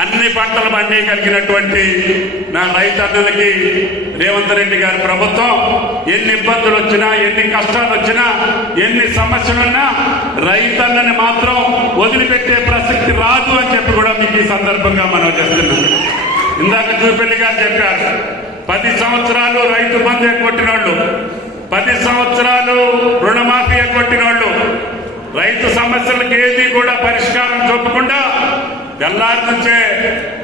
అన్ని పంటలు పండేయగలిగినటువంటి నా రైతన్నలకి రేవంత్ రెడ్డి గారి ప్రభుత్వం ఎన్ని ఇబ్బందులు వచ్చినా ఎన్ని కష్టాలు వచ్చినా ఎన్ని సమస్యలున్నా రైతన్నని మాత్రం వదిలిపెట్టే ప్రసక్తి రాదు అని చెప్పి కూడా మీకు ఈ సందర్భంగా మనం చేస్తున్నాం ఇందాక చూపెల్లి గారు చెప్పారు పది సంవత్సరాలు రైతు బంధు ఎగ్గొట్టిన వాళ్ళు పది సంవత్సరాలు రుణమాఫీ ఎగ్గొట్టిన వాళ్ళు రైతు సమస్యలకు ఏది కూడా పరిష్కారం తెల్లారి నుంచే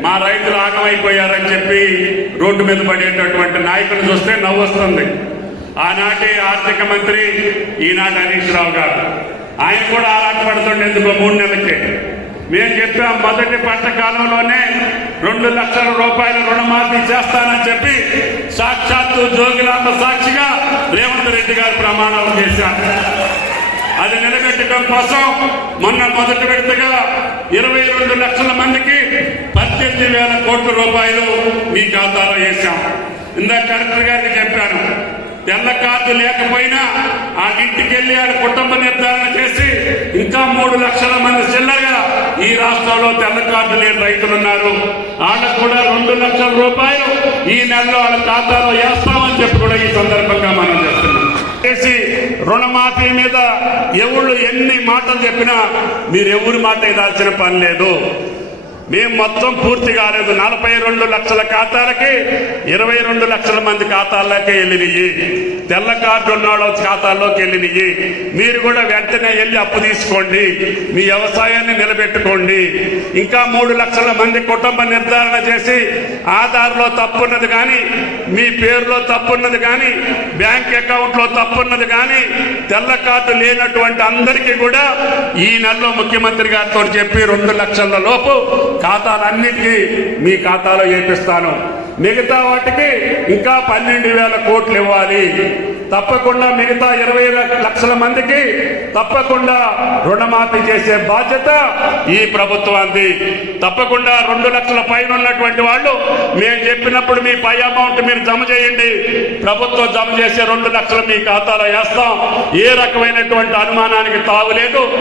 మా రైతులు ఆగమైపోయారని చెప్పి రోడ్డు మీద పడేటటువంటి నాయకులు చూస్తే నవ్వు వస్తుంది ఆనాటి ఆర్థిక మంత్రి ఈనాటి హరీష్ రావు గారు. ఆయన కూడా ఆరాటపడుతుండే ఎందుకు మూడు నెలలకే. మేము చెప్పాం మొదటి పంట కాలంలోనే రెండు లక్షల రూపాయల రుణమాఫీ చేస్తానని చెప్పి సాక్షాత్తు జోగిలాంబ సాక్షిగా రేవంత్ రెడ్డి గారు ప్రమాణాలు చేశారు. అది నిలబెట్టడం కోసం మొన్న మొదటి విడతగా ఇరవై రెండు లక్షల మందికి పద్దెనిమిది వేల కోట్ల రూపాయలు మీ ఖాతాలో వేశాం. ఇందాక కలెక్టర్ గారికి చెప్పాను తెల్ల కార్డు లేకపోయినా ఆ ఇంటికి వెళ్ళి ఆడ కుటుంబ నిర్ధారణ చేసి ఇంకా మూడు లక్షల మంది చిల్లరగా ఈ రాష్ట్రంలో తెల్ల కార్డు లేని రైతులు ఉన్నారు. వాళ్ళకు కూడా రెండు లక్షల రూపాయలు ఈ నెలలో వాళ్ళ ఖాతాలో వేస్తామని చెప్పి కూడా ఈ సందర్భంగా మనం చేసి రుణమాఫీ మీద ఎవరు ఎన్ని మాటలు చెప్పినా మీరు ఎవరి మాట ఇదాల్సిన పని లేదు. మేము మొత్తం పూర్తి కాలేదు. నలభై రెండు లక్షల ఖాతాలకి ఇరవై రెండు లక్షల మంది ఖాతాలకే వెళ్ళినవి తెల్ల కార్డు ఉన్నాడో ఖాతాల్లోకి వెళ్ళినవి మీరు కూడా వెంటనే వెళ్ళి అప్పు తీసుకోండి. మీ వ్యవసాయాన్ని నిలబెట్టుకోండి. ఇంకా మూడు లక్షల మంది కుటుంబ నిర్ధారణ చేసి ఆధార్లో తప్పున్నది కానీ మీ పేరులో తప్పున్నది కానీ బ్యాంక్ అకౌంట్లో తప్పున్నది కానీ తెల్ల కార్డు లేనటువంటి అందరికీ కూడా ఈ నెలలో ముఖ్యమంత్రి గారితో చెప్పి రెండు లక్షల లోపు ఖాతాలన్నిటికీ మీ ఖాతాలో వేపిస్తాను మిగతా వాటికి ఇంకా పన్నెండు వేల కోట్లు ఇవ్వాలి. తప్పకుండా మిగతా ఇరవై లక్షల మందికి తప్పకుండా రుణమాఫీ చేసే బాధ్యత ఈ ప్రభుత్వానికి తప్పకుండా రెండు లక్షల పైన ఉన్నటువంటి వాళ్ళు మేము చెప్పినప్పుడు మీ పై అమౌంట్ మీరు జమ చేయండి. ప్రభుత్వం జమ చేసే రెండు లక్షలు మీ ఖాతాలో వేస్తాం. ఏ రకమైనటువంటి అనుమానానికి తావులేదు.